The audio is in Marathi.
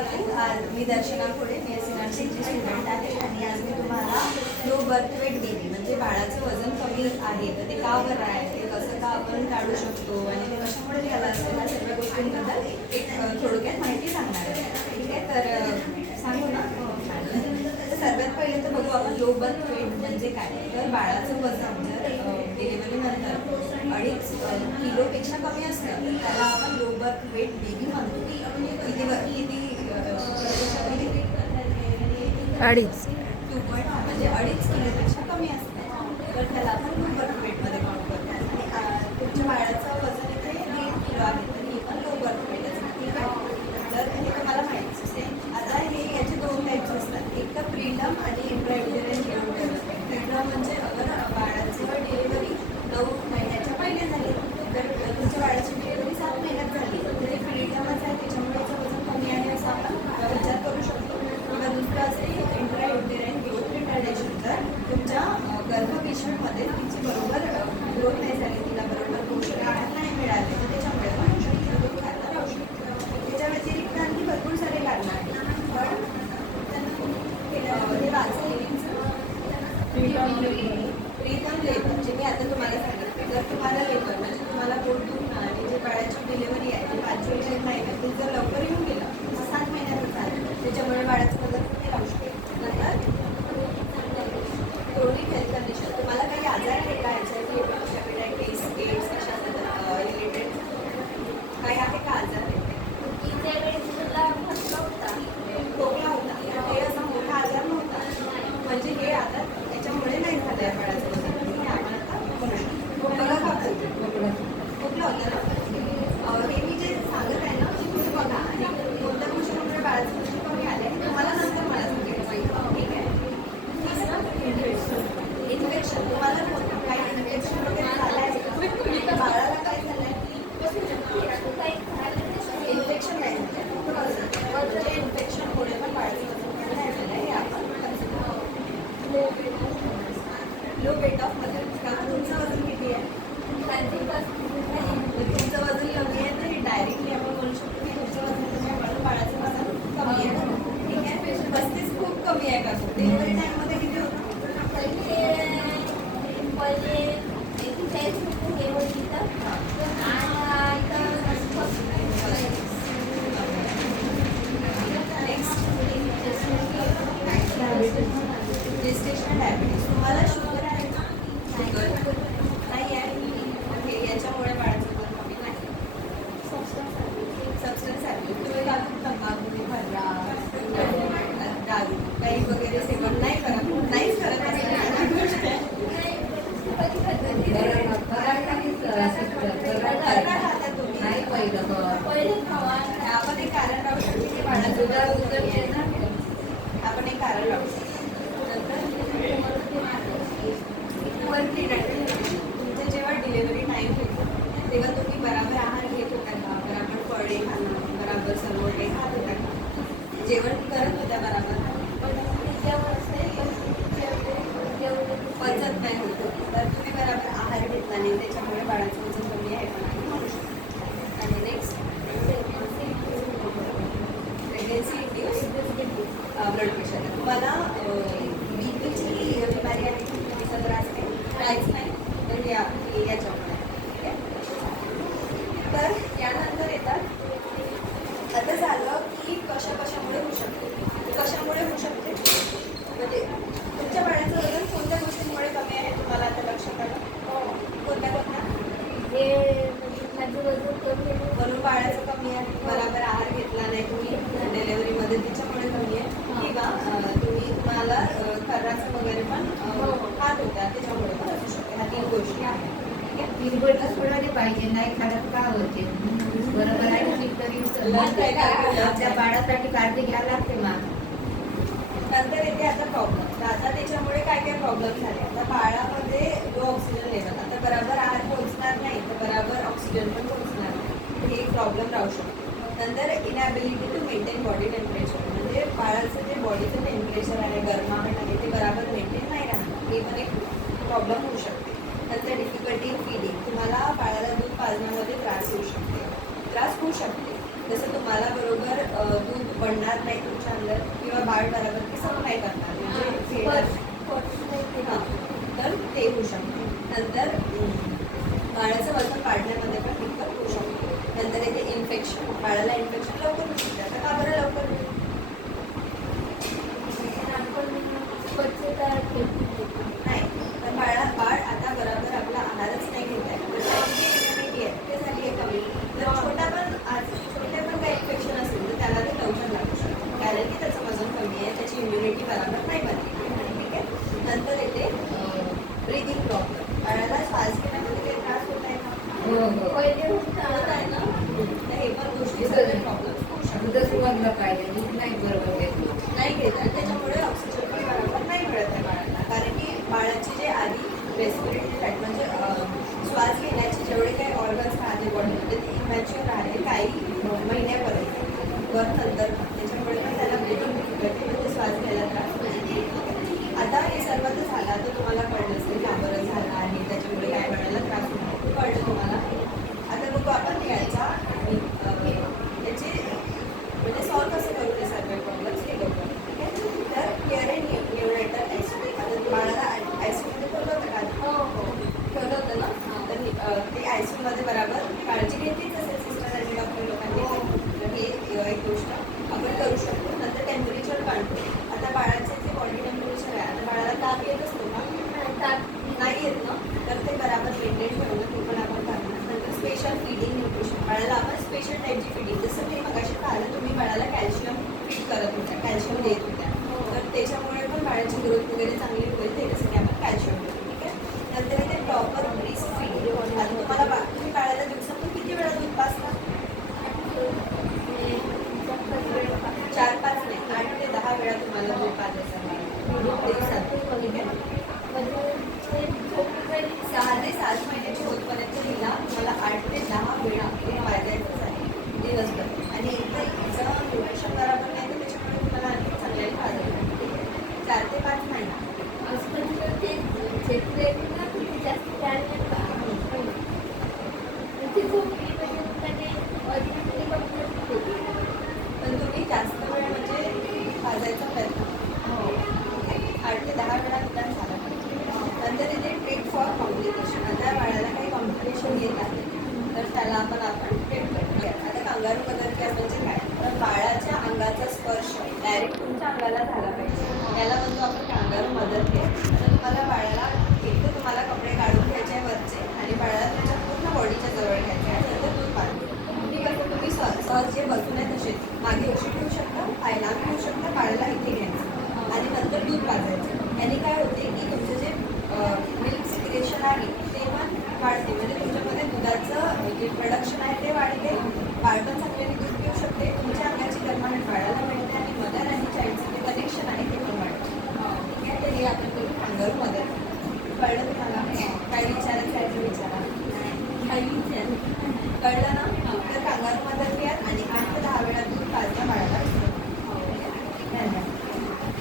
मी दर्शना पुढे मी नर्सिंगची स्टुडंट आहे आणि आज मी तुम्हाला लो बर्थ वेट बेबी म्हणजे बाळाचं वजन कमी आहे तर ते का बरं आहे, ते कसं का आपण काढू शकतो आणि ते कशामुळे झालं असेल या सगळ्या गोष्टींबद्दल एक थोडक्यात माहिती सांगणार आहे. ठीक आहे, तर सांगू ना. तर सर्वात पहिले तर बघू आपण लो बर्थ वेट म्हणजे काय. तर बाळाचं वजन जर डिलिव्हरीनंतर 2.5 किलोपेक्षा कमी असतं तर त्याला आपण लो बर्थ वेट बेबी म्हणतो. किती 2.5 म्हणजे 2.5 किलोपेक्षा कमी असतं तर त्याला आपण लो बर्थ वेटमध्ये काउंट करतो. आणि तुमच्या बाळाचं वजन इथे 1.5 किलो आहे तर हे पण लो बर्थ वेट असतं. ठीक आहे, तर हे तुम्हाला माहितीच असेल. आता हे याचे 2 टाईप्स असतात, एक तर प्रीटर्म आणि इंट्रायुटेरल डेव्हलपमेंट. प्रीटर्म म्हणजे अगर बाळाचं डिलिव्हरी 9 महिन्याच्या पहिले झाली तर तुमच्या बाळाची डिलिव्हरी 7 महिन्यात झाली तर ते प्रीटर्मच आहे, त्याच्यामुळे याचं वजन कमी आहे असं आपण विचार करू शकतो. किंवा दुसरं असेल इंट्रायुटेरल ग्रोथ रिटार्डेशन, तर तुमच्या गर्भपिशवीमध्ये तिची बरोबर ग्रोथ नाही झाली, तिला बरोबर पोषण आहार नाही मिळाले तर त्याच्यामुळे पण होऊ शकतो, दूध खायला राहू शकतो. त्याच्या व्यतिरिक्त आणखी भरपूर सारे कारणं आहेत पण हे वाचलेलींचं प्रीटर्म लेबर जे मी आता तुम्हाला सांगितलं. जर तुम्हाला लेबर म्हणजे तुम्हाला पोट दुखणं आणि जे बाळाची डिलिव्हरी आहे ते 45 महिन्यात जर लवकर येऊन गेलं तर 7 महिन्यातच झालं, त्याच्यामुळे बाळाचं वजन कमी राहू शकते. नंतर क्रोनिक हेल्थ कंडिशन, तुम्हाला काही आजार आहे का, HIV, हेपॅटायटिस, एड्स अशा रिलेटेड काही आहे का आजार? खोकला होता, हे असा मोठा आजार नव्हता म्हणजे हे आता याच्यामुळे नाही झालं आहे बाळाचं वजन, हे आपण आता म्हणू शकतो. खोकला होता ना, हे मी जे सांगत आहे ना तुम्ही बघा आणि कोणत्या गोष्टीमुळे बाळाचं वजन कमी आलं आहे तुम्हाला नंतर मला सांगायचं. ठीक आहे, इन्फेक्शन, तुम्हाला काही इन्फेक्शन वगैरे झालं आहे का, बाळाला काय झालं आहे, इन्फेक्शन काय झालं म्हणजे इन्फेक्शनमुळे पण बाळाचं वजन कमी नाही झालं आहे हे आपण लो वेट ऑफ मदर. तुमचं वजन किती आहे, तुमचं वजन कमी आहे तर डायरेक्टली आपण बोलू शकतो की तुमचं वजन कमी बाळाचं वजन कमी आहे. ठीक आहे, 35 खूप कमी आहे का, डिलिव्हरी टाईममध्ये किती होतं? जेस्टेशनल डायबिटीज, तुम्हाला शुगर आहे का? शुगर नाही आहे, ओके, याच्यामुळे बाळाचं वजन कमी नाही. सबस्टन्स ॲब्यूज, तुम्ही तंबाखू, भर्रा, दारू काही वगैरे सेवन नाही करत, नाहीच करत आपण एक कारण राहू शकतो की बाळाचं वजन कमी आहे ना, आपण एक कारण राहू शकतो. तुमचं जेव्हा डिलिव्हरी टाईम होतो तेव्हा तुम्ही बराबर आहार घेत होता का, बराबर फळे खाणं, बराबर सर्व काही खात होता का, जेवण करत होत्या बराबर, पचत नाही होतं तर तुम्ही बराबर आहार घेतला नाही त्याच्यामुळे बाळाचं वजन कमी आहे पण आपण म्हणू शकतो. आणि next pregnancy induce blood pressure, तुम्हाला बीपीची बिमारी आहे, बीपीचा त्रास नाही, काहीच नाही तर याच्यामुळे. ठीक आहे, तर यानंतर येतात आता झालं की कशामुळे होऊ शकते, कशामुळे होऊ शकते म्हणजे तुमच्या बाळाचं वजन कोणत्या गोष्टींमुळे कमी आहे तुम्हाला आता लक्षात आलं, कोणत्या म्हणून बाळाचं कमी आहे, बराबर आहार घेतला नाही तुम्ही डिलेव्हरीमध्ये त्याच्यामुळे कमी आहे, किंवा तुम्हाला खर्राचं वगैरे पण खात होत्या त्याच्यामुळे पण असू शकते. ह्या 3 गोष्टी आहेत. ठीक आहे, 3 गोष्टी सोडायला पाहिजे, नाही खाण्यात का होते बरोबर आहे. आपल्या बाळासाठी काळजी घ्यायला लागते मग. नंतर येते आता प्रॉब्लेम. तर आता त्याच्यामुळे काय काय प्रॉब्लेम झाले, आता बाळामध्ये लो ऑक्सिजन लेवल, आता बराबर आहार पोहोचणार नाही तर बराबर ऑक्सिजन पण पोहोचणार नाही, हे एक प्रॉब्लेम राहू शकतो. नंतर inability to maintain body temperature, म्हणजे बाळाचं जे बॉडीचं टेम्परेचर आहे, गरमाहट आहे ते बराबर मेंटेन नाही राहणार, हे पण एक प्रॉब्लेम होऊ शकते. नंतर डिफिकल्टी इन फीडिंग, तुम्हाला बाळाला दूध पाजण्यामध्ये त्रास होऊ शकते, जसं तुम्हाला बरोबर दूध पडणार नाही तुमच्या अंगात किंवा बाळ बरोबर की सगळं काय करणार म्हणजे हां, तर ते होऊ शकते. नंतर बाळाचं वजन वाढण्यामध्ये पण दिक्कत होऊ शकते. नंतर येते इन्फेक्शन. बाळाला इन्फेक्शन लवकर होऊ शकते. आता का बरं लवकर होईल? नाही, तर बाळ आता बरोबर आपला आहारच नाही घेत आहे तर त्याची इम्युनिटी आहे ते झाली आहे कमी. जर छोटे पण काही इन्फेक्शन असेल तर त्याला ते लवकर लागू शकतं कारण की त्याचं वजन कमी आहे, त्याची इम्युनिटी बरोबर नाही बनली. ठीक आहे. नंतर येते ब्रीदिंग प्रॉब्लेम. बाळाला श्वास घेण्यामध्ये काही त्रास होत आहे का? होत आहे ना. तर हे पण गोष्टी सगळे प्रॉब्लेम होऊ शकतात. दुधच वाजलं पाहिजे, दूध नाही बरोबर घेतलं. नाही घेत आणि त्याच्यामुळे ऑक्सिजन पण बरोबर नाही मिळत आहे बाळाला कारण की बाळाची जे आधी रेस्पिरेटरी ट्रॅक म्हणजे श्वास घेण्याचे जेवढे काही ऑर्गन्स राहते बॉडीमध्ये ते इमॅच्युअर राहते काही महिन्यापर्यंत वर नंतर त्याच्यामुळे पण त्याला ब्रीदिंग डिफिकल्टी म्हणजे श्वास घ्यायला त्रास होतो. आता हे सर्व तर झालं. आता तुम्हाला कळलं असेल का बरं झालं आहे त्याच्यामुळे काय बाळाला त्रास होतो कळलं तुम्हाला. आता बघू आपण याचा त्याचे म्हणजे सॉल्व कसं करू ते सर्व प्रॉब्लेम्स हे बघू. ठीक आहे. तर केअर अँड न्यूरेटर आयसीयू. आता बाळाला आयसीयूमध्ये ठेवलं होतं का? ठेवलं होतं ना. तर ते आयसीयूमध्ये बरोबर काळजी घेतलीच असेल सिस्टर आणि डॉक्टर लोकांनी. तर हे एक गोष्ट आपण करू शकतो. नंतर टेम्परेचर कंट्रोल. आता बाळाचे जे बॉडी टेम्परेचर आहे आता बाळाला ताप येत असतो का? नाही येत ना. तर ते बरोबर मेंटेन ठेवणं ते पण आपण करणार. नंतर स्पेशल फीडिंग न्यूट्रिशन. बाळाला आपण स्पेशल टाईपची फीडिंग जसं मी मगाशी पाहिलं तुम्ही बाळाला कॅल्शियम फीड करत होत्या, कॅल्शियम देत होत्या. तर त्याच्यामुळे पण बाळाची ग्रोथ वगैरे चांगली होईल त्याच्यासाठी आपण कॅल्शियम देतो. ठीक आहे. नंतर इथे प्रॉपर ब्रीस्ट फीड. आता तुम्ही बाळाला दिवसातून किती वेळा दूध पाजता? 4-5 नाही 8 ते 10 वेळा तुम्हाला दूध पाजायचं आहे दिवसात. ठीक आहे. 6 ते 7 महिन्याची होतपर्यंत तिला तुम्हाला 8 ते 10 वेळा दूध पाजायचंच आहे दिवसभर. आणि एकदा हिचं न्यूट्रिशन बरोबर नाही तर त्याच्यामुळे तुम्हाला आणखी चांगल्याने पाजायचं आहे. ठीक आहे. 4 ते 5 महिना. पण तुम्ही जास्त वेळ म्हणजे पाजायचा प्रयत्न करा. 8 ते 10 वेळा निदान झाला पाहिजे. नंतर इथे ट्रीट फॉर कॉम्प्लिकेशन. आता बाळाला काही कॉम्प्लिकेशन येत आहे तर त्याला आपण ट्रीट करतो. आता कांगारू मदर केअर म्हणजे काय? तर बाळाच्या अंगाचा स्पर्श डायरेक्ट तुमच्या अंगाला झाला पाहिजे याला म्हणतो आपण कांगारू मदर केअर. तर तुम्हाला बाळाला एक तर तुम्हाला कपडे काढून घ्यायचे आहे वरचे आणि बाळाला त्याच्या पूर्ण बॉडीच्या जवळ घ्यायचे आहे. नंतर दूध पाजतो. ठीक आहे. तुम्ही सहज जे बसून आहे तसे मागे अशी ठेवू शकता, पाय लांब ठेवू शकता, बाळाला इथे घ्यायचं आणि नंतर दूध पाजायचं. याने काय होते की तुमचं जे मिल्क सिक्रेशन आहे ते पण वाढते म्हणजे तुमच्यामध्ये दुधाचं जे प्रोडक्शन आहे ते वाढते. बाळ पण चांगल्याने दूध पिऊ शकते. तुमच्या अंगाची गरमाहट बाळाला मिळते आणि मदर आणि चाइल्डचं जे कनेक्शन आहे ते पण वाढते. ठीक आहे. तर हे आपण करू कांगारू मदर. कळलं तुम्हाला? काय विचारायचं आहे ते विचारा. काही विचार कळलं ना. तर कांगारू मदर केअर आणि